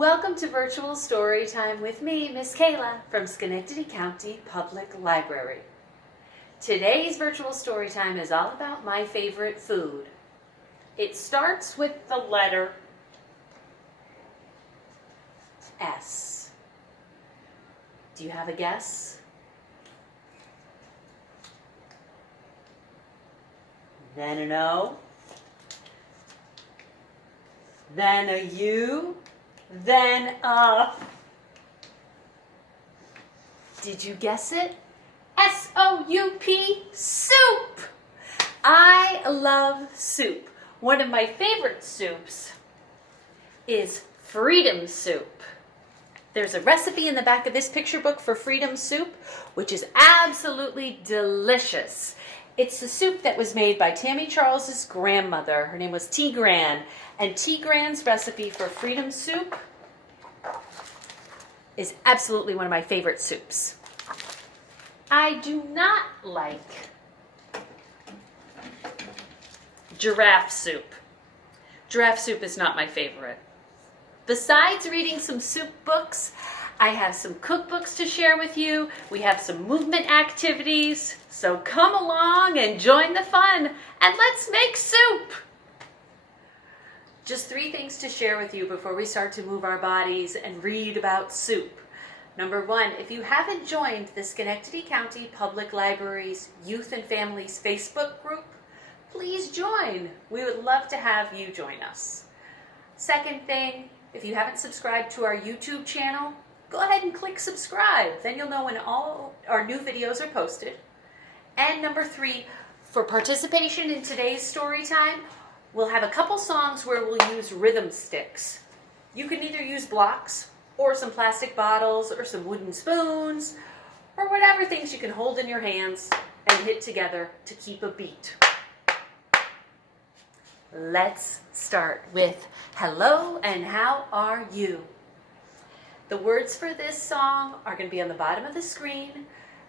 Welcome to Virtual Story Time with me, Miss Kaela, from Schenectady County Public Library. Today's Virtual Story Time is all about my favorite food. It starts with the letter S. Do you have a guess? Then an O. Then a U. Then a... Did you guess it? S-O-U-P, soup! I love soup. One of my favorite soups is Freedom Soup. There's a recipe in the back of this picture book for Freedom Soup, which is absolutely delicious. It's the soup that was made by Tammy Charles's grandmother. Her name was T. Gran. And T. Gran's recipe for Freedom Soup is absolutely one of my favorite soups. I do not like giraffe soup. Giraffe soup is not my favorite. Besides reading some soup books, I have some cookbooks to share with you. We have some movement activities. So come along and join the fun and let's make soup. Just 3 things to share with you before we start to move our bodies and read about soup. Number 1, if you haven't joined the Schenectady County Public Library's Youth and Families Facebook group, please join. We would love to have you join us. Second thing, if you haven't subscribed to our YouTube channel, go ahead and click subscribe. Then you'll know when all our new videos are posted. And number 3, for participation in today's story time, we'll have a couple songs where we'll use rhythm sticks. You can either use blocks or some plastic bottles or some wooden spoons or whatever things you can hold in your hands and hit together to keep a beat. Let's start with hello and how are you? The words for this song are going to be on the bottom of the screen.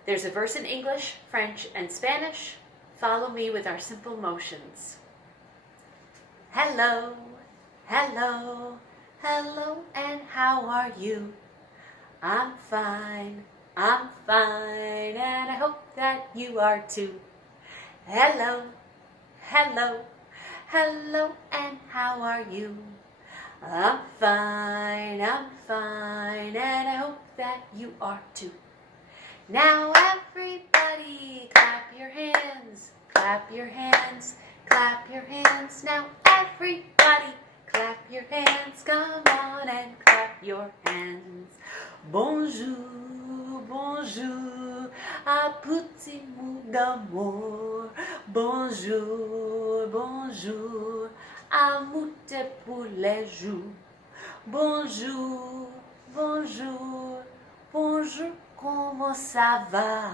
There's a verse in English, French, and Spanish. Follow me with our simple motions. Hello, hello, hello, and how are you? I'm fine, and I hope that you are too. Hello, hello, hello, and how are you? I'm fine, and I hope that you are too. Now everybody clap your hands, clap your hands, clap your hands. Now everybody clap your hands, come on and clap your hands. Bonjour, bonjour, à petit mot d'amour. Bonjour, bonjour, à moute pour les joues. Bonjour, bonjour, bonjour, comment ça va?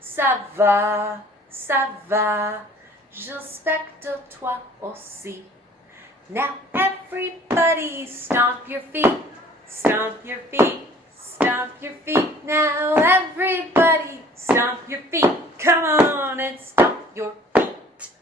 Ça va, ça va, j'espère que toi aussi. Now everybody stomp your feet, stomp your feet, stomp your feet. Now everybody stomp your feet. Come on and stomp your feet.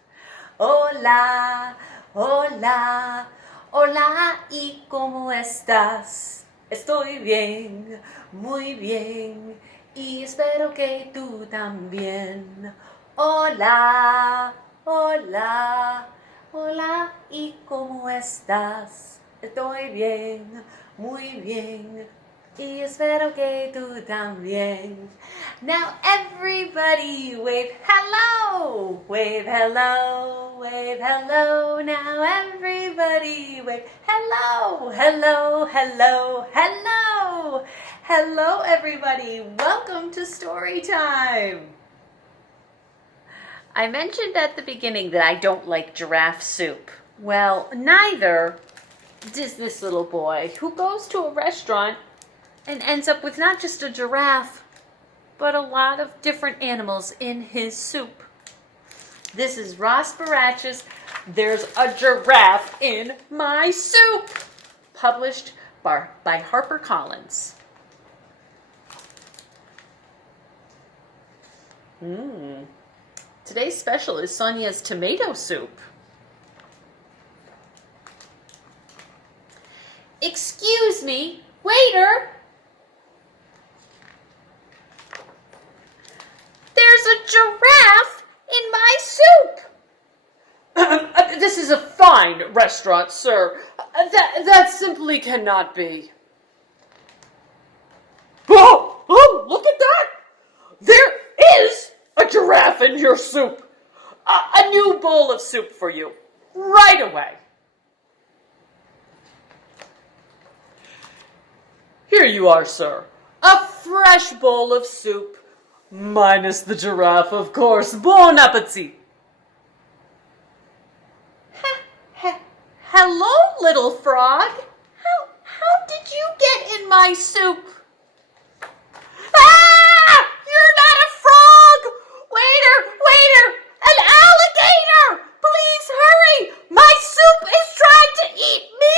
Hola, hola, hola, ¿y cómo estás? Estoy bien, muy bien, y espero que tú también. Hola, hola, hola, ¿y cómo estás? Estoy bien, muy bien, y espero que tú también. Now everybody wave hello, wave hello, wave hello. Now everybody wave hello, hello, hello, hello. Hello everybody, welcome to Story Time. I mentioned at the beginning that I don't like giraffe soup. Well, neither does this little boy who goes to a restaurant and ends up with not just a giraffe, but a lot of different animals in his soup. This is Ross Barach's There's a Giraffe in My Soup, published by HarperCollins. Today's special is Sonia's tomato soup. Ik Excuse me, waiter. There's a giraffe in my soup. This is a fine restaurant, sir. That simply cannot be. Oh, look at that! There is a giraffe in your soup. A new bowl of soup for you, right away. Here you are, sir. A fresh bowl of soup, minus the giraffe, of course. Bon appetit. Hello, little frog. How did you get in my soup? Ah! You're not a frog! Waiter! An alligator! Please hurry! My soup is trying to eat me!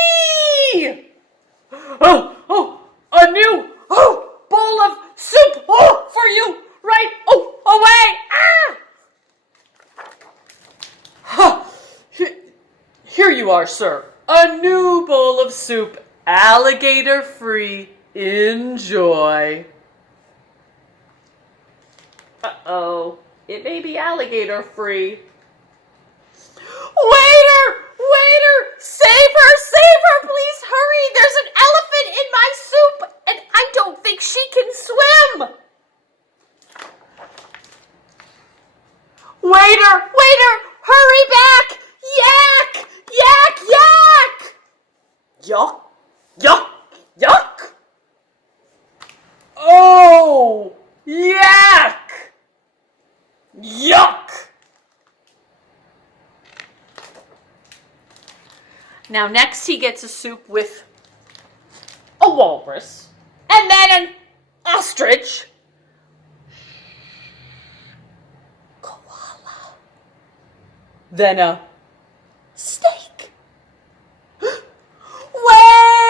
A new bowl of soup for you, right away. Here you are, sir. A new bowl of soup, alligator free. Enjoy. Uh-oh, it may be alligator free. Waiter! Save her, please hurry! There's an elephant in my soup, and I don't think she can swim! Waiter! Hurry back! Yak! Yuck! Oh, yak! Yuck! Now next he gets a soup with a walrus, and then an ostrich, koala, Then a steak, whale.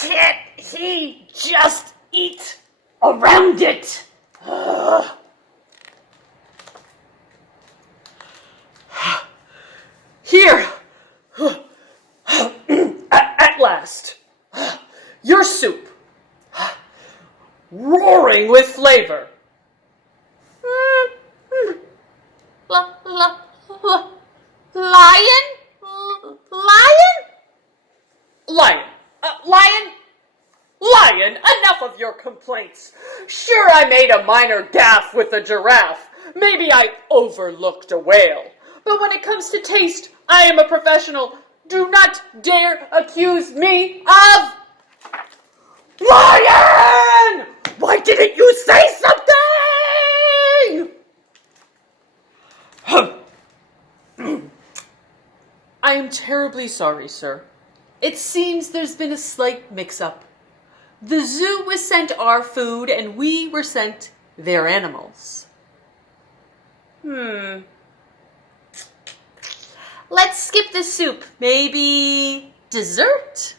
can't he just eat around it? Here, at last, your soup, roaring with flavor. Lion, enough of your complaints. Sure, I made a minor gaffe with the giraffe. Maybe I overlooked a whale. But when it comes to taste, I am a professional. Do not dare accuse me of... Lion! Why didn't you say something? I am terribly sorry, sir. It seems there's been a slight mix-up. The zoo was sent our food, and we were sent their animals. Let's skip the soup. Maybe dessert?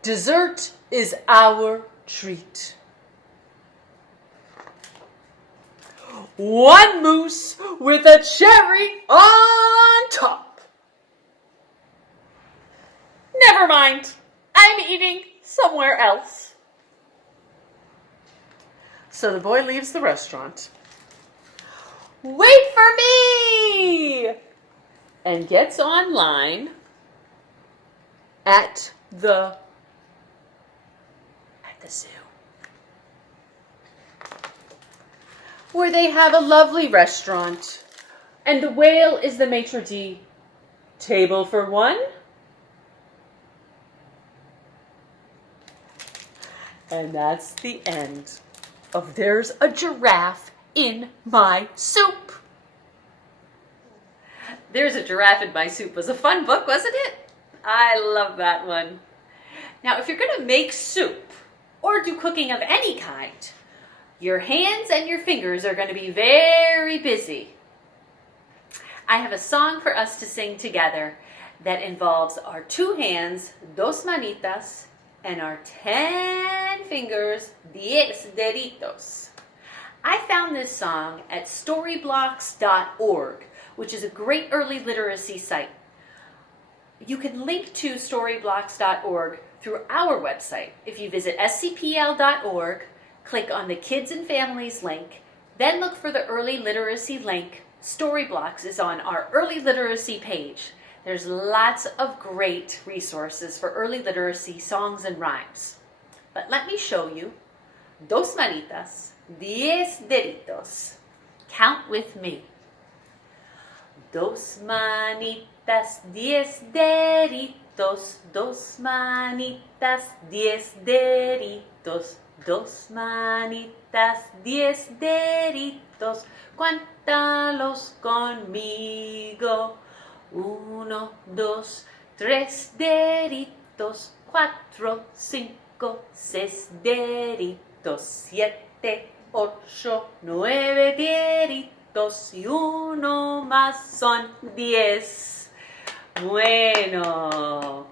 Dessert is our treat. One mousse with a cherry on top. Never mind. I'm eating somewhere else. So the boy leaves the restaurant. Wait for me! And gets online at the zoo, where they have a lovely restaurant, and the whale is the maitre d'. Table for one. And that's the end of There's a Giraffe in My Soup. There's a Giraffe in My Soup was a fun book, wasn't it? I love that one. Now, if you're going to make soup or do cooking of any kind, your hands and your fingers are going to be very busy. I have a song for us to sing together that involves our 2 hands, dos manitas, and our 10 fingers, 10 deditos. I found this song at storyblocks.org, which is a great early literacy site. You can link to storyblocks.org through our website. If you visit scpl.org, click on the Kids and Families link, then look for the Early Literacy link. Storyblocks is on our Early Literacy page. There's lots of great resources for early literacy songs and rhymes. But let me show you Dos manitas, 10 deditos. Count with me. Dos manitas, 10 deditos. Dos manitas, 10 deditos. Dos manitas, 10 deditos. Cuéntalos conmigo. 1, 2, 3 deditos. 4, 5, 6 deditos. 7, 8, 9 deditos. Y uno más son 10. Bueno.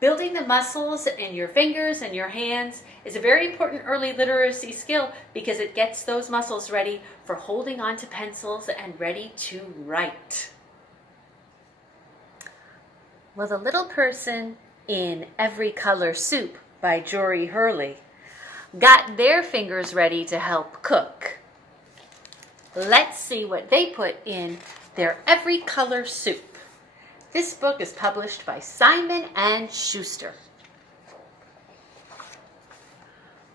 Building the muscles in your fingers and your hands is a very important early literacy skill because it gets those muscles ready for holding on to pencils and ready to write. Well, The Little Person in Every Color Soup by Jory Hurley got their fingers ready to help cook. Let's see what they put in their Every Color Soup. This book is published by Simon & Schuster.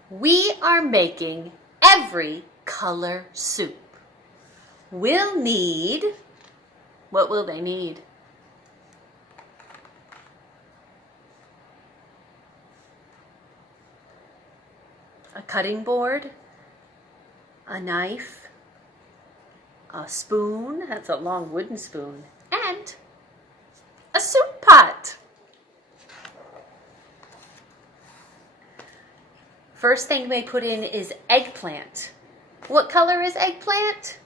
We are making every color soup. We'll need, what will they need? A cutting board, a knife, a spoon, that's a long wooden spoon, and a soup pot. First thing we put in is eggplant. What color is eggplant?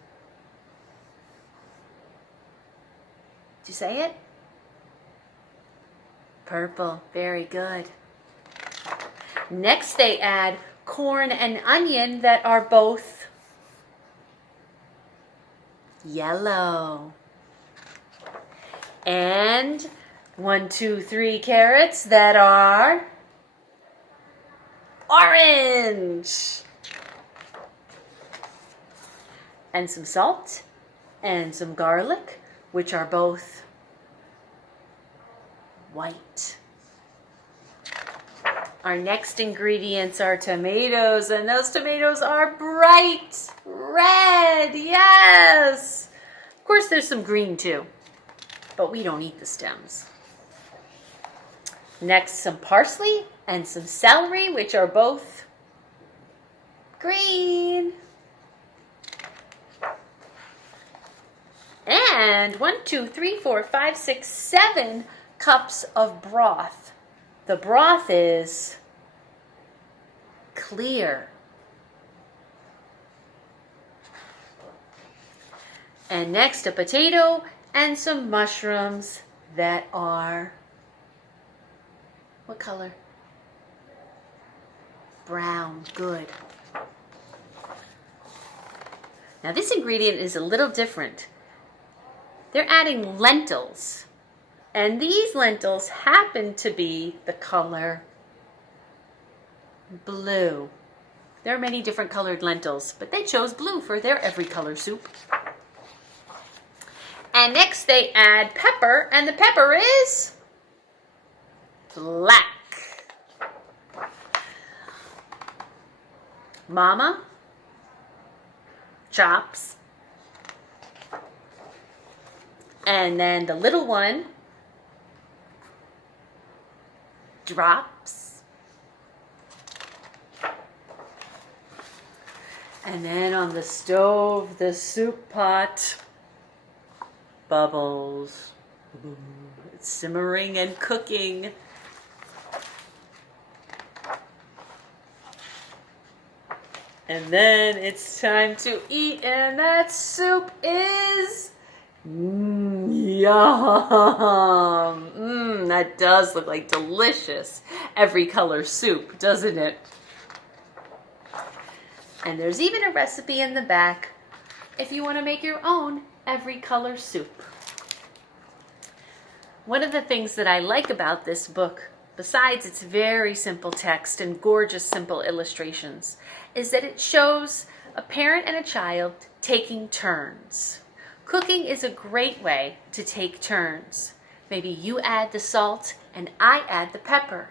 Did you say it? Purple. Very good. Next they add corn and onion that are both yellow. And 1, 2, 3 carrots that are orange. And some salt and some garlic, which are both white. Our next ingredients are tomatoes, and those tomatoes are bright red. Yes! Of course, there's some green too, but we don't eat the stems. Next, some parsley and some celery, which are both green. And 1, 2, 3, 4, 5, 6, 7 cups of broth. The broth is clear. And next, a potato and some mushrooms that are, what color? Brown. Good. Now this ingredient is a little different. They're adding lentils. And these lentils happen to be the color blue. There are many different colored lentils, but they chose blue for their every color soup. And next they add pepper, and the pepper is black. Mama chops. And then the little one drops. And then on the stove, the soup pot bubbles. It's simmering and cooking. And then it's time to eat, and that soup is yum. That does look like delicious every color soup, doesn't it? And there's even a recipe in the back if you want to make your own every color soup. One of the things that I like about this book, besides its very simple text and gorgeous simple illustrations, is that it shows a parent and a child taking turns. Cooking is a great way to take turns. Maybe you add the salt and I add the pepper.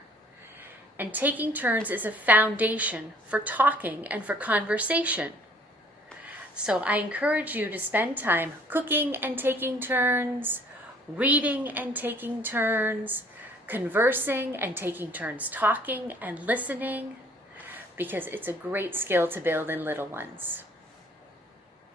And taking turns is a foundation for talking and for conversation. So I encourage you to spend time cooking and taking turns, reading and taking turns, conversing and taking turns talking and listening, because it's a great skill to build in little ones.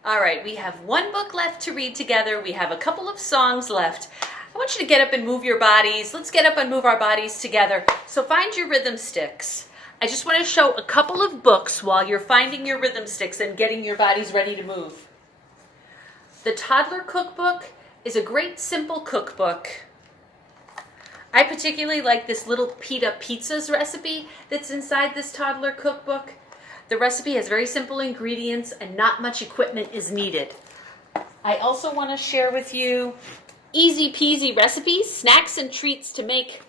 All right, we have one book left to read together. We have a couple of songs left. I want you to get up and move your bodies. Let's get up and move our bodies together. So find your rhythm sticks. I just want to show a couple of books while you're finding your rhythm sticks and getting your bodies ready to move. The Toddler Cookbook is a great simple cookbook. I particularly like this little pita pizzas recipe that's inside this Toddler Cookbook. The recipe has very simple ingredients and not much equipment is needed. I also want to share with you easy peasy recipes, snacks and treats to make.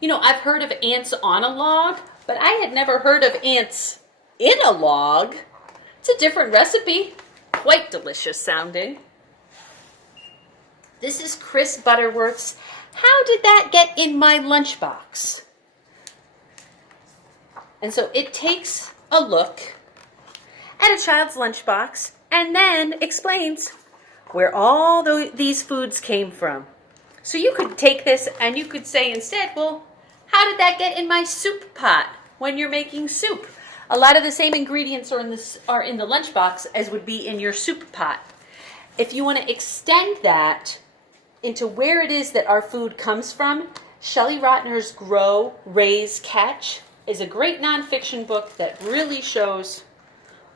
You know, I've heard of ants on a log, but I had never heard of ants in a log. It's a different recipe, quite delicious sounding. This is Chris Butterworth's How Did That Get in My Lunchbox? And so it takes a look at a child's lunchbox and then explains where all these foods came from. So you could take this and you could say instead, well, how did that get in my soup pot when you're making soup? A lot of the same ingredients are in the lunchbox as would be in your soup pot. If you want to extend that into where it is that our food comes from, Shelley Rotner's Grow, Raise, Catch is a great nonfiction book that really shows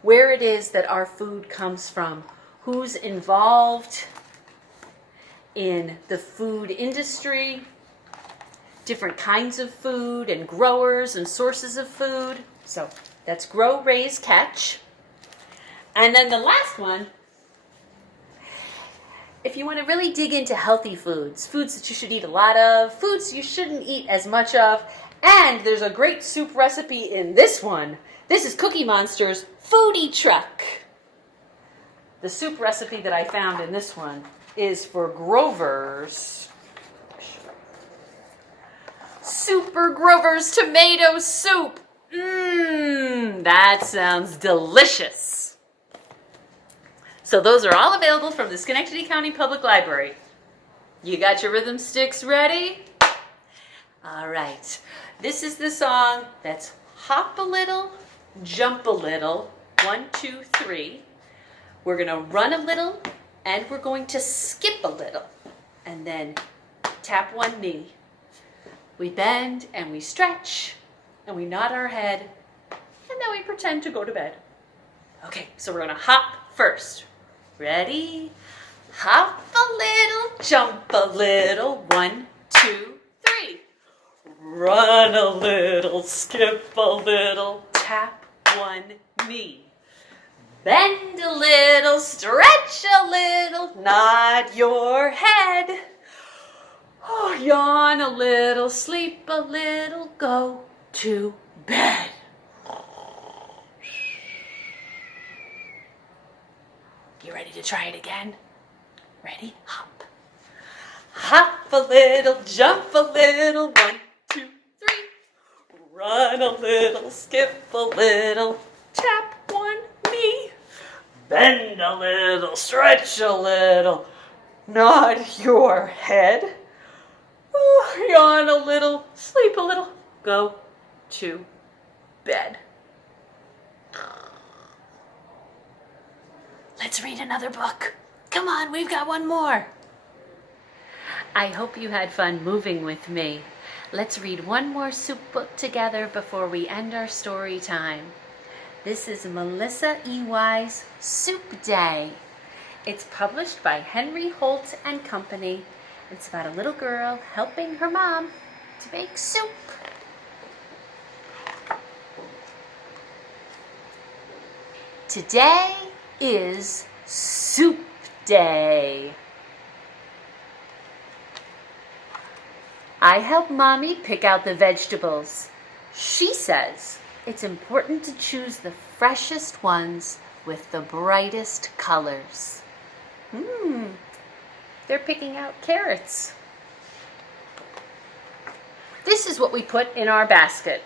where it is that our food comes from, who's involved in the food industry, different kinds of food and growers and sources of food. So that's Grow, Raise, Catch. And then the last one, if you want to really dig into healthy foods, foods that you should eat a lot of, foods you shouldn't eat as much of, and there's a great soup recipe in this one. This is Cookie Monster's Foodie Truck. The soup recipe that I found in this one is for Grover's Super Grover's Tomato Soup. That sounds delicious. So those are all available from the Schenectady County Public Library. You got your rhythm sticks ready? All right. This is the song that's hop a little, jump a little, 1, 2, 3. We're going to run a little, and we're going to skip a little, and then tap one knee. We bend, and we stretch, and we nod our head, and then we pretend to go to bed. Okay, so we're going to hop first. Ready? Hop a little, jump a little, 1, 2, 3. Run a little, skip a little, tap one knee. Bend a little, stretch a little, nod your head. Oh, yawn a little, sleep a little, go to bed. You ready to try it again? Ready? Hop. Hop a little, jump a little, 1, 2, 3. Run a little, skip a little, tap one knee. Bend a little, stretch a little, nod your head. Oh, yawn a little, sleep a little, go to bed. Let's read another book. Come on, we've got one more. I hope you had fun moving with me. Let's read one more soup book together before we end our story time. This is Melissa E. Y's Soup Day. It's published by Henry Holt and Company. It's about a little girl helping her mom to make soup. Today is Soup Day. I help Mommy pick out the vegetables. She says it's important to choose the freshest ones with the brightest colors. They're picking out carrots. This is what we put in our basket.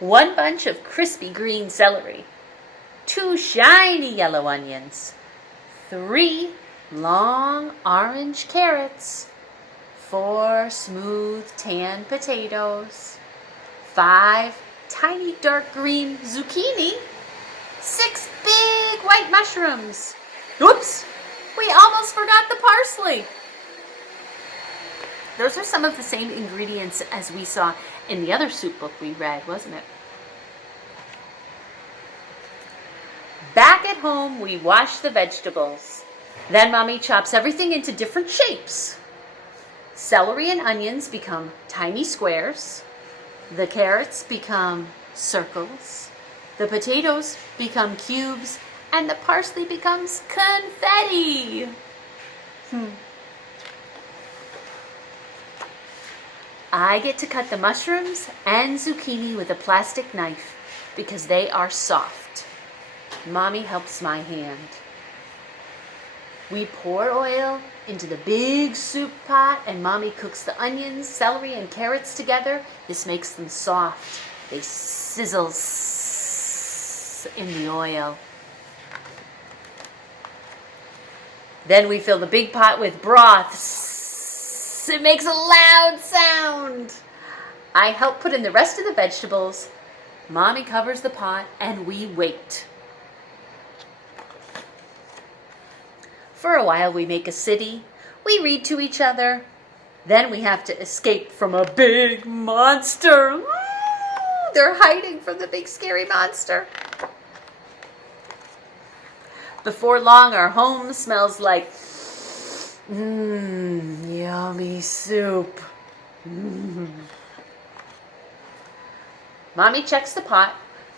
1 bunch of crispy green celery, 2 shiny yellow onions, 3 long orange carrots, 4 smooth tan potatoes, 5 tiny dark green zucchini, 6 big white mushrooms. Oops, we almost forgot the parsley. Those are some of the same ingredients as we saw in the other soup book we read, wasn't it? Back at home, we wash the vegetables. Then Mommy chops everything into different shapes. Celery and onions become tiny squares. The carrots become circles. The potatoes become cubes. And the parsley becomes confetti. I get to cut the mushrooms and zucchini with a plastic knife because they are soft. Mommy helps my hand. We pour oil into the big soup pot and Mommy cooks the onions, celery, and carrots together. This makes them soft. They sizzle in the oil. Then we fill the big pot with broth. It makes a loud sound. I help put in the rest of the vegetables. Mommy covers the pot and we wait. For a while we make a city. We read to each other. Then we have to escape from a big monster. They're hiding from the big scary monster. Before long, our home smells like yummy soup. Mommy checks the pot.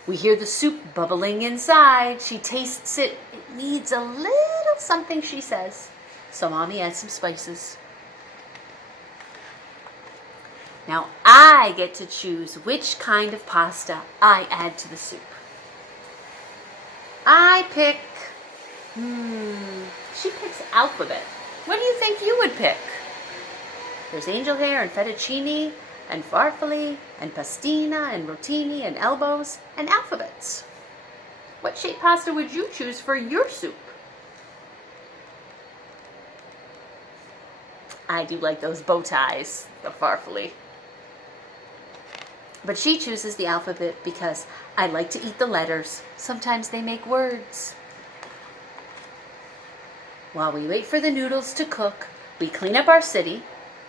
We hear the soup bubbling inside. She tastes it. It needs a little something, she says. So Mommy adds some spices. Now I get to choose which kind of pasta I add to the soup. I pick... she picks alphabet. What do you think you would pick? There's angel hair and fettuccine and farfalle and pastina and rotini and elbows and alphabets. What shaped pasta would you choose for your soup? I do like those bow ties, the farfalle. But she chooses the alphabet because I like to eat the letters. Sometimes they make words. While we wait for the noodles to cook, we clean up our city.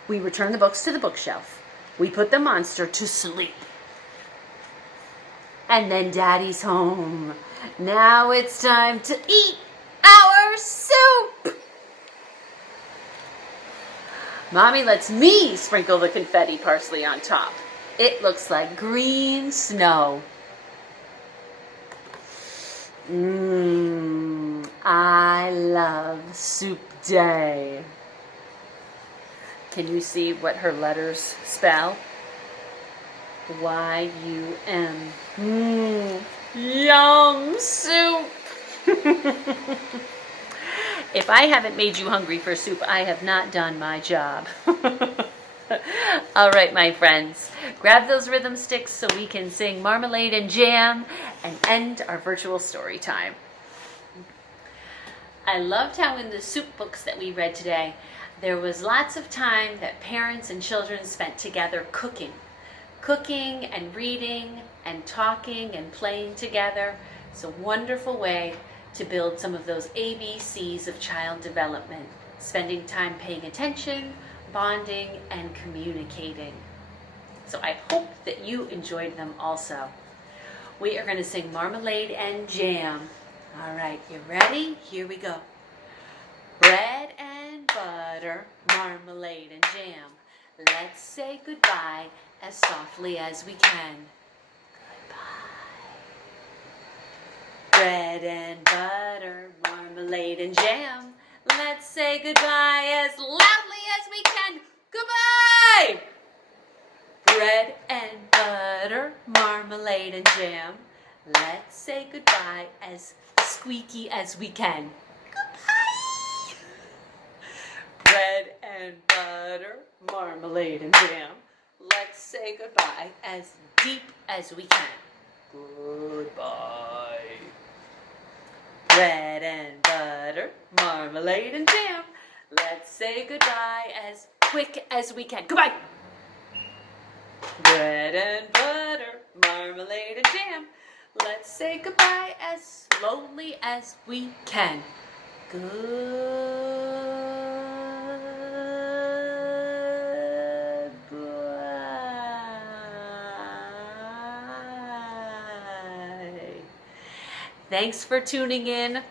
We return the books to the bookshelf. We put the monster to sleep. And then Daddy's home. Now it's time to eat our soup. Mommy lets me sprinkle the confetti parsley on top. It looks like green snow. I love Soup Day. Can you see what her letters spell? Y-U-M. Yum soup. If I haven't made you hungry for soup, I have not done my job. All right, my friends, grab those rhythm sticks so we can sing Marmalade and Jam and end our virtual story time. I loved how in the soup books that we read today, there was lots of time that parents and children spent together cooking and reading and talking and playing together. It's a wonderful way to build some of those ABCs of child development, spending time paying attention, bonding, and communicating. So I hope that you enjoyed them also. We are going to sing Marmalade and Jam. All right, you ready? Here we go. Bread and butter, marmalade and jam. Let's say goodbye as softly as we can. Goodbye. Bread and butter, marmalade and jam. Let's say goodbye as loudly as we can. Goodbye! Bread and butter, marmalade and jam. Let's say goodbye as squeaky as we can. Goodbye! Bread and butter, marmalade and jam. Let's say goodbye as deep as we can. Goodbye. Bread and butter, marmalade and jam. Let's say goodbye as quick as we can. Goodbye. Bread and butter, marmalade and jam. Let's say goodbye as slowly as we can. Goodbye. Thanks for tuning in.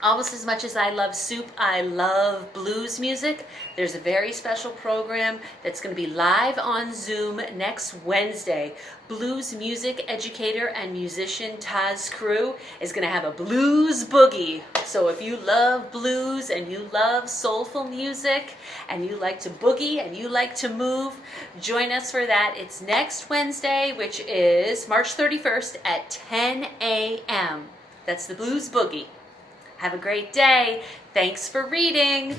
Almost as much as I love soup, I love blues music. There's a very special program that's going to be live on Zoom next Wednesday. Blues music educator and musician Taz Crew is going to have a blues boogie. So if you love blues and you love soulful music and you like to boogie and you like to move, join us for that. It's next Wednesday, which is March 31st at 10 a.m. That's the Blues Boogie. Have a great day. Thanks for reading.